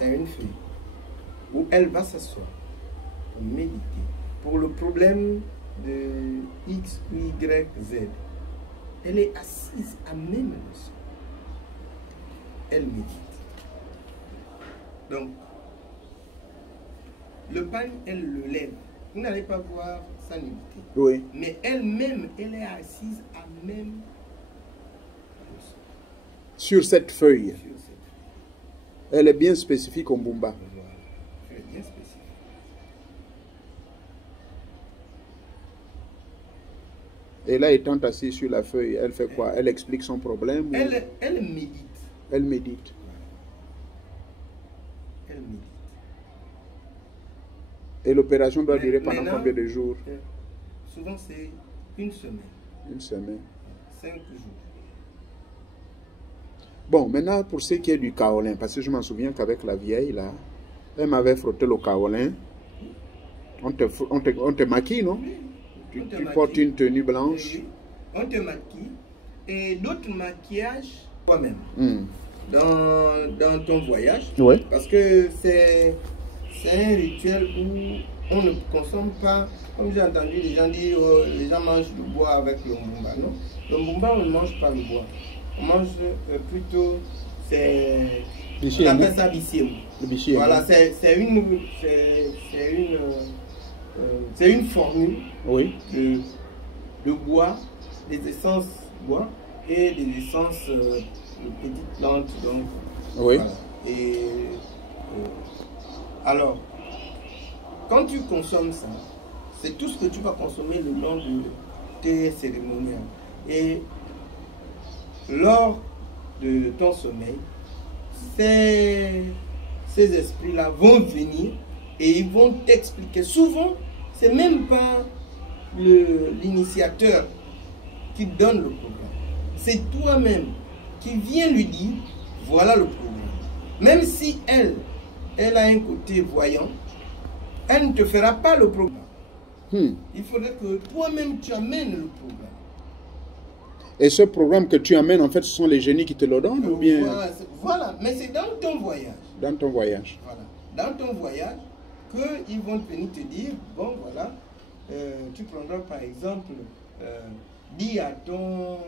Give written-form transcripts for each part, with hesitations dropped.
il y a une fille où elle va s'asseoir pour méditer. Pour le problème de X, Y, Z, elle est assise à même le sol. Elle médite. Donc, le pagne, elle le lève. Vous n'allez pas voir sa nudité. Oui. Mais elle-même, elle est assise à même le sol. Sur cette feuille. Sur cette feuille. Elle est bien spécifique au Mbumba. Voilà. Elle est bien spécifique. Et là, étant assise sur la feuille, elle fait quoi? Elle explique son problème? Elle médite. Elle médite. Elle médite. Et l'opération doit durer pendant combien de jours? Souvent, c'est une semaine. Une semaine. 5 jours. Bon, maintenant, pour ce qui est du kaolin, parce que je m'en souviens qu'avec la vieille, là, elle m'avait frotté le kaolin. On te maquille, non? Oui. Tu portes une tenue blanche. Oui. On te maquille. Et d'autres maquillages toi-même. Mm. Dans ton voyage. Oui. Parce que c'est un rituel où on ne consomme pas, comme j'ai entendu les gens dire, oh, les gens mangent du bois avec le mbumba. Non, le mbumba, on ne mange pas le bois. On mange plutôt, on appelle ça biciemu. Voilà, c'est une formule, oui, de bois, des essences bois et des essences de petites plantes. Donc, oui. voilà. Et alors, quand tu consommes ça, c'est tout ce que tu vas consommer le long de tes cérémonies. Et lors de ton sommeil, ces esprits-là vont venir et ils vont t'expliquer. Souvent, c'est même pas l'initiateur qui donne le programme. C'est toi-même qui viens lui dire, voilà le programme. Même si elle a un côté voyant, elle ne te fera pas le programme. Il faudrait que toi-même tu amènes le programme. Et ce programme que tu amènes, en fait, ce sont les génies qui te le donnent ou bien... Voilà, mais c'est dans ton voyage. Dans ton voyage. Voilà, dans ton voyage, qu'ils vont venir te dire, bon voilà, tu prendras par exemple, dis à ton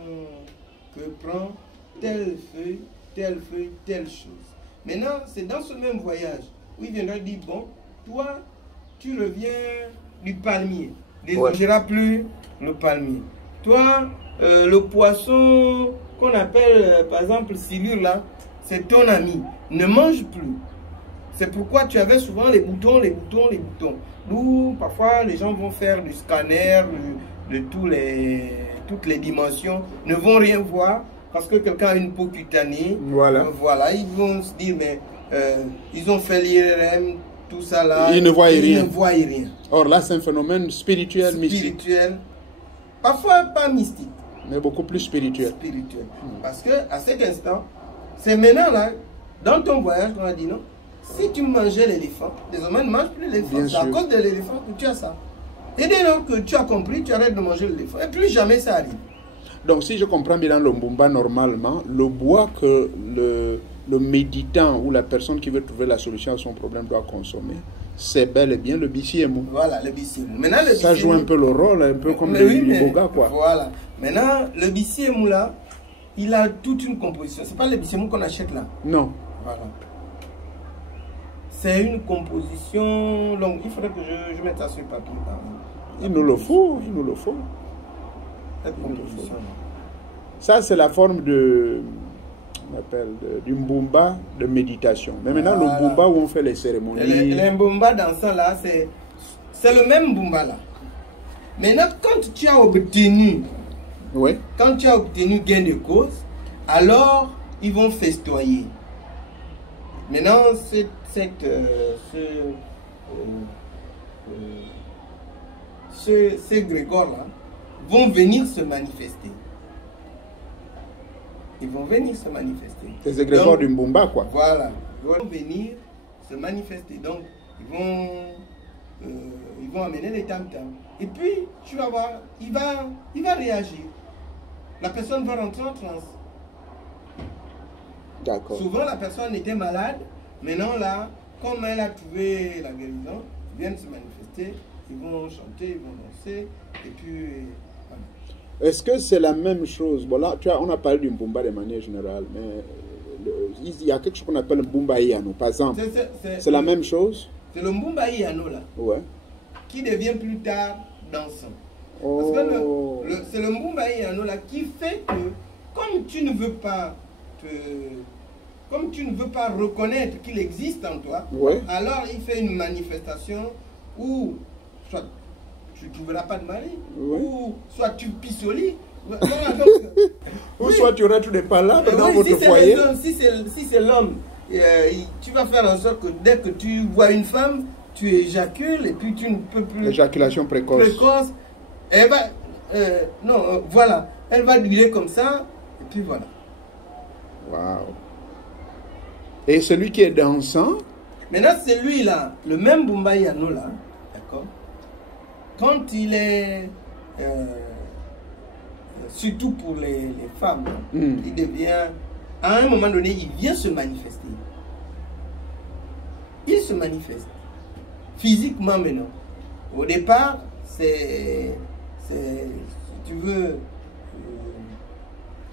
que prends telle feuille, telle chose. Maintenant, c'est dans ce même voyage où il viendra dire, bon, toi, tu reviens du palmier. Ne mangera plus le palmier. Toi, le poisson qu'on appelle, par exemple, silure là, c'est ton ami. Ne mange plus. C'est pourquoi tu avais souvent les boutons. D'où, parfois, les gens vont faire du scanner de toutes les dimensions, ne vont rien voir parce que quelqu'un a une peau cutanée. Voilà. Voilà, ils vont se dire, mais ils ont fait l'IRM, tout ça là. Ils ne voient rien. Ne voient rien. Or là, c'est un phénomène spirituel, mystique. Parfois pas mystique. Mais beaucoup plus spirituel. Parce que à cet instant, c'est maintenant là, dans ton voyage qu'on a dit non. Si tu mangeais l'éléphant, désormais ne mange plus l'éléphant. C'est à cause de l'éléphant que tu as ça. Et dès lors que tu as compris, tu arrêtes de manger l'éléphant. Et plus jamais ça arrive. Donc si je comprends bien dans le Mbumba, normalement, le bois que le méditant ou la personne qui veut trouver la solution à son problème doit consommer, c'est bel et bien le biciemu. Voilà, le biciemu. Maintenant, le ça joue un peu le rôle, un peu comme le boga, quoi. Voilà. Maintenant, le biciemu là, il a toute une composition. C'est pas le biciemu qu'on achète là. Non. Voilà. C'est une composition longue. Il faudrait que je mette ça sur le papier. Il nous le faut, il nous le faut. Cette composition. Ça, c'est la forme de... on appelle du mbumba de méditation. Mais maintenant, le mbumba où on fait les cérémonies... Le mbumba dansant là, c'est le même mbumba là. Maintenant, quand tu as obtenu... Oui. Quand tu as obtenu gain de cause, alors ils vont festoyer. Maintenant, ces Grégores-là vont venir se manifester. Ils vont venir se manifester. Les égrégores du Mbumba, quoi. Voilà. Ils vont venir se manifester. Donc, ils vont amener les tam-tams. Et puis, tu vas voir, il va réagir. La personne va rentrer en transe. D'accord. Souvent, la personne était malade. Maintenant là, comme elle a trouvé la guérison, ils viennent se manifester, ils vont chanter, ils vont danser, et puis... Voilà. Est-ce que c'est la même chose? Bon là, tu vois, on a parlé du Mbumba de manière générale, mais il y a quelque chose qu'on appelle le Mbumba Iyano, par exemple. C'est la même chose? C'est le Mbumba Iyano là, ouais, qui devient plus tard dansant. Oh. Parce que c'est le Mbumba Iyano là qui fait que, comme tu ne veux pas reconnaître qu'il existe en toi, ouais, alors il fait une manifestation où soit tu ne trouveras pas de mari, ouais, ou soit tu pisses au lit, ou oui, soit tu auras tous des palabres dans votre foyer. Si c'est l'homme, tu vas faire en sorte que dès que tu vois une femme, tu éjacules et puis tu ne peux plus... Éjaculation précoce. Elle va... voilà. Elle va durer comme ça, et puis voilà. Waouh. Et celui qui est dansant? Maintenant, celui-là, le même Mbumba Iyano là, d'accord? Quand il est... surtout pour les femmes, il devient... À un moment donné, il vient se manifester. Il se manifeste. Physiquement maintenant. Au départ, c'est si tu veux,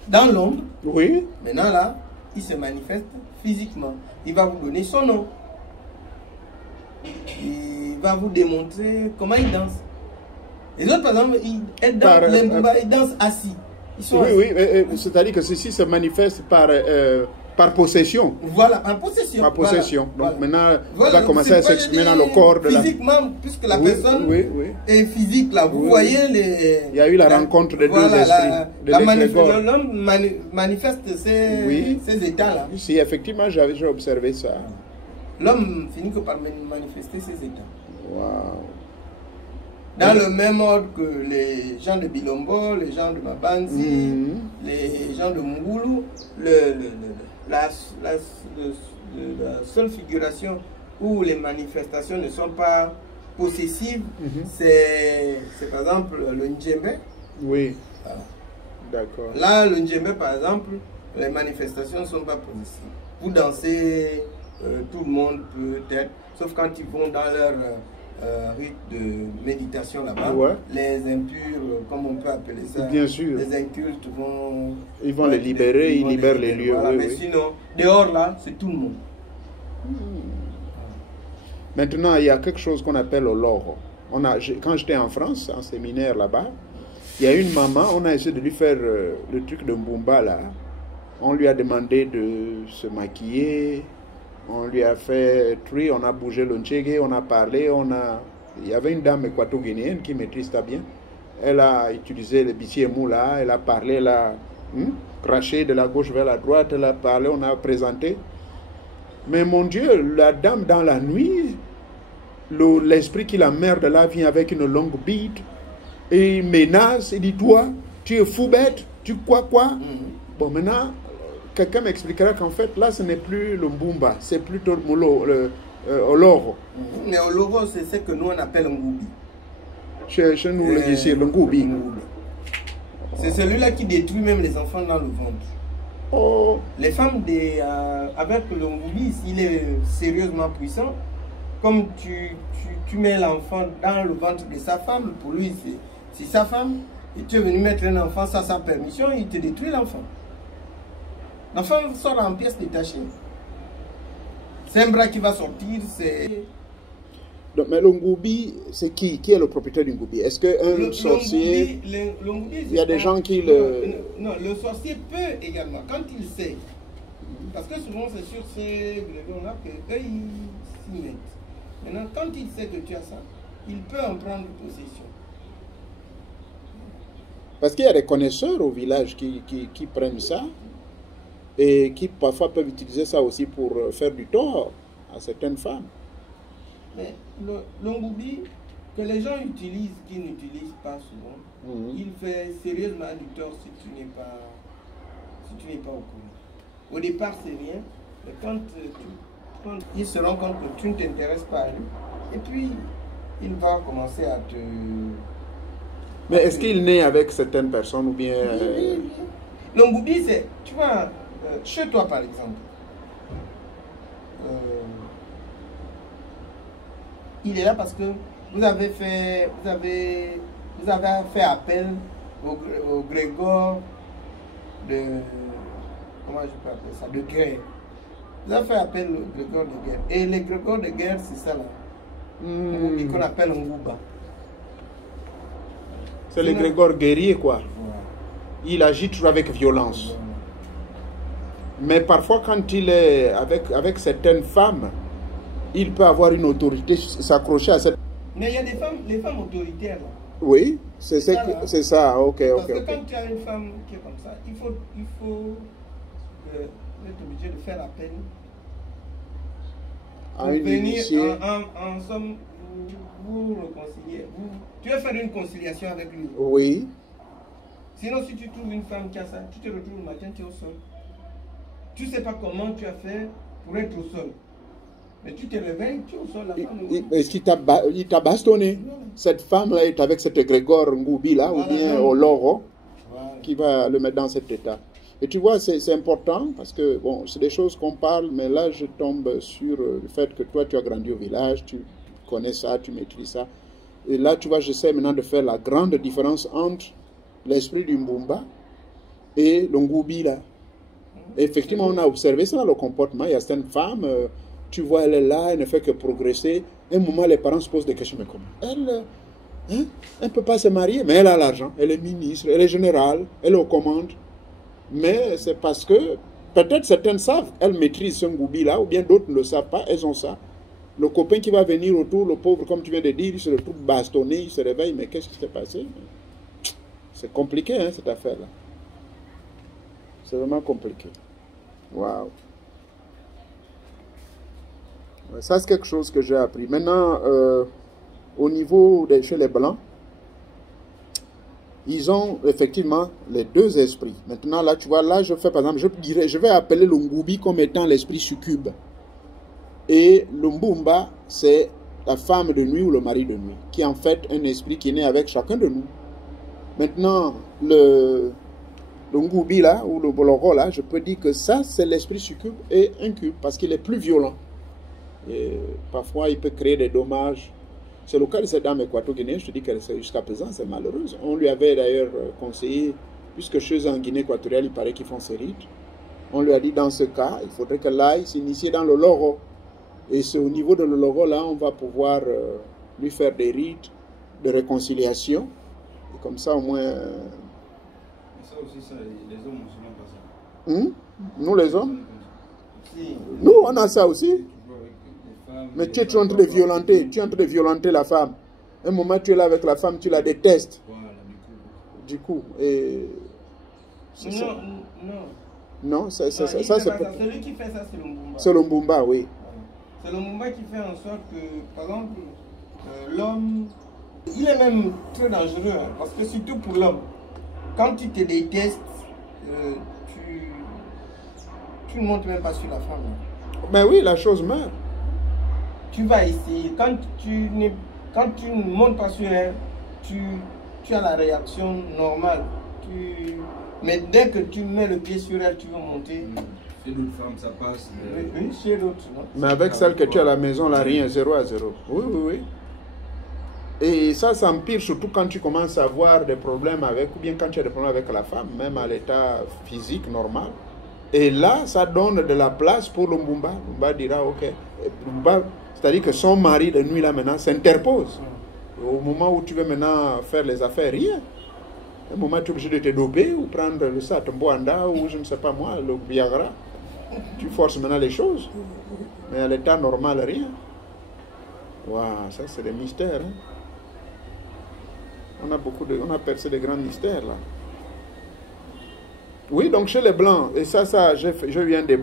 dans l'ombre. Oui. Maintenant là, il se manifeste physiquement. Il va vous donner son nom. Il va vous démontrer comment il danse. Les autres, par exemple, ils dansent assis. Oui, c'est-à-dire que ceci se manifeste par possession. Voilà, par possession. Par possession. Voilà. Donc maintenant, il va commencer à s'exprimer dans le corps de la... Physiquement, puisque la personne est physique, là, vous voyez les... Il y a eu la rencontre des deux esprits. L'homme manifeste ces états-là. Si, effectivement, j'ai observé ça. L'homme finit que par manifester ses états. Waouh. Dans le même ordre que les gens de Bilombo, les gens de Mabanzi, les gens de Mungulu, la seule figuration où les manifestations ne sont pas possessives, c'est par exemple le Ndjembe. Oui. Voilà. D'accord. Là, le Ndjembe, par exemple, les manifestations ne sont pas possessives. Vous dansez, tout le monde peut être, sauf quand ils vont dans leur... rite de méditation là-bas, ouais, les impurs, comme on peut appeler ça, bien sûr, les incultes vont... Ils vont les libérer, ils libèrent les lieux. Voilà, mais sinon, dehors là, c'est tout le monde. Maintenant, il y a quelque chose qu'on appelle le loro. Quand j'étais en France, en séminaire là-bas, il y a une maman, on a essayé de lui faire le truc de Mbumba là. On lui a demandé de se maquiller. On lui a fait tri, on a bougé le Ntchege, on a parlé, il y avait une dame équato-guinéenne qui maîtrise ça bien. Elle a utilisé le bissier moula, elle a parlé, elle a craché de la gauche vers la droite, elle a parlé, on a présenté. Mais mon Dieu, la dame dans la nuit, l'esprit qui la merde là vient avec une longue bite et il menace, il dit toi, tu es fou bête, tu quoi. Bon maintenant... Quelqu'un m'expliquera qu'en fait, là, ce n'est plus le Mbumba, c'est plutôt le Oloro. Mais Oloro, c'est ce que nous, on appelle un Ngoubi. Chez nous, ici, le Ngoubi. C'est celui-là qui détruit même les enfants dans le ventre. Oh. Les femmes, avec le Ngoubi, il est sérieusement puissant. Comme tu mets l'enfant dans le ventre de sa femme, pour lui, c'est sa femme, et tu es venu mettre un enfant sans sa permission, il te détruit l'enfant. L'enfant sort en pièces détachées. C'est un bras qui va sortir, c'est... Mais le Ngoubi, c'est qui est le propriétaire du Ngoubi? Est-ce qu'un sorcier... Le Ngoubi, il y a des gens qui Non, le sorcier peut également, quand il sait. Parce que souvent, c'est sur ces grevons-là qu'eux, ils s'y mettent. Maintenant, quand il sait que tu as ça, il peut en prendre possession. Parce qu'il y a des connaisseurs au village qui prennent ça et qui parfois peuvent utiliser ça aussi pour faire du tort à certaines femmes. Mais le Ngoubi, que les gens utilisent, qui n'utilisent pas souvent, il fait sérieusement du tort si tu n'es pas au courant. Au départ, c'est rien, mais quand il se rend compte que tu ne t'intéresses pas à lui, et puis il va commencer à te... Mais est-ce qu'il naît avec certaines personnes ou bien... Oui. Le Ngoubi, c'est... Tu vois, chez toi par exemple, il est là parce que vous avez fait appel au Grégor de, comment je peux appeler ça, de guerre. Vous avez fait appel au Grégor de guerre. Et les Grégor de guerre, c'est ça là. Qu'on appelle Ngouba. C'est le Grégor guerrier, quoi. Voilà. Il agit toujours avec violence. Voilà. Mais parfois, quand il est avec certaines femmes, il peut avoir une autorité, s'accrocher à cette... Mais il y a les femmes autoritaires là. Oui, c'est ça, ok, Parce ok. que Ok. quand tu as une femme qui est comme ça, il faut être obligé de faire appel À pour une venir initiée. en somme vous réconcilier. Tu vas faire une conciliation avec lui. Oui. Sinon, si tu trouves une femme qui a ça, tu te retrouves le matin, tu es au sol. Tu ne sais pas comment tu as fait pour être au sol. Mais tu te réveilles, tu es au sol, la femme. Est-ce qu'il t'a bastonné? Cette femme-là est avec cet Grégor Ngoubi là, Voilà, ou bien non. au Loro, Voilà. qui va le mettre dans cet état. Et tu vois, c'est important parce que, bon, c'est des choses qu'on parle, mais là, je tombe sur le fait que toi, tu as grandi au village, tu connais ça, tu maîtrises ça. Et là, tu vois, j'essaie maintenant de faire la grande différence entre l'esprit du Mbumba et le Ngoubi là. Effectivement, on a observé ça dans le comportement. Il y a certaines femmes, tu vois, elle est là, elle ne fait que progresser. À un moment, les parents se posent des questions, mais comment? Elle ne peut pas se marier, mais elle a l'argent, elle est ministre, elle est générale, elle est aux commandes. Mais c'est parce que, peut-être certaines savent, elles maîtrisent ce Ngoubi-là, ou bien d'autres ne le savent pas, elles ont ça. Le copain qui va venir autour, le pauvre, comme tu viens de dire, il se retrouve bastonné, il se réveille, mais qu'est-ce qui s'est passé? C'est compliqué, hein, cette affaire-là. C'est vraiment compliqué. Waouh. Ça, c'est quelque chose que j'ai appris. Maintenant, au niveau chez les Blancs, ils ont effectivement les deux esprits. Maintenant, là, tu vois, là, je fais, par exemple, je vais appeler le Ngoubi comme étant l'esprit succube. Et le Mbumba, c'est la femme de nuit ou le mari de nuit, qui est en fait un esprit qui est né avec chacun de nous. Maintenant, le Ngoubi là, ou le Boloro là, je peux dire que ça, c'est l'esprit succube et incube, parce qu'il est plus violent. Et parfois, il peut créer des dommages. C'est le cas de cette dame équato-guinéenne, je te dis qu'elle jusqu'à présent, c'est malheureuse. On lui avait d'ailleurs conseillé, puisque chez eux en Guinée équatoriale, il paraît qu'ils font ces rites, on lui a dit dans ce cas, il faudrait qu'elle aille s'initier dans le Loro. Et c'est au niveau de le Loro là, on va pouvoir lui faire des rites de réconciliation. Et comme ça, au moins... Ça aussi, ça, les hommes musulmans pas ça. Nous, les hommes, Si. nous, on a ça aussi. Tu vois, avec les femmes, Mais les tu es en femmes, train de violenter, tu es en train de violenter la femme. Un moment, tu es là avec la femme, tu la détestes. Voilà, Du coup, et... c'est ça. Non, ça, c'est... Celui qui fait ça, c'est le Mbumba. C'est le Mbumba, oui. C'est le Mbumba qui fait en sorte que, par exemple, l'homme, il est même très dangereux, hein, parce que surtout pour l'homme, quand tu te détestes, tu ne montes même pas sur la femme. Hein. Mais oui, la chose meurt. Tu vas essayer, quand tu ne montes pas sur elle, tu as la réaction normale. Mais dès que tu mets le pied sur elle, tu vas monter. Chez d'autres femmes, ça passe. Oui, chez d'autres, non? Mais avec celle que tu as à la maison, là, rien, 0 à 0. Oui, oui, oui. Et ça empire surtout quand tu commences à avoir des problèmes avec, ou bien quand tu as des problèmes avec la femme, même à l'état physique normal. Et là, ça donne de la place pour le Mbumba. Le Mbumba dira, ok. C'est-à-dire que son mari de nuit, là, maintenant, s'interpose. Au moment où tu veux maintenant faire les affaires, rien. À un moment, tu es obligé de te doper ou prendre le satomboanda ou je ne sais pas moi, le Viagra. Tu forces maintenant les choses. Mais à l'état normal, rien. Waouh, ça c'est des mystères. Hein? On a percé des grands mystères là. Oui, donc chez les Blancs, et ça je viens de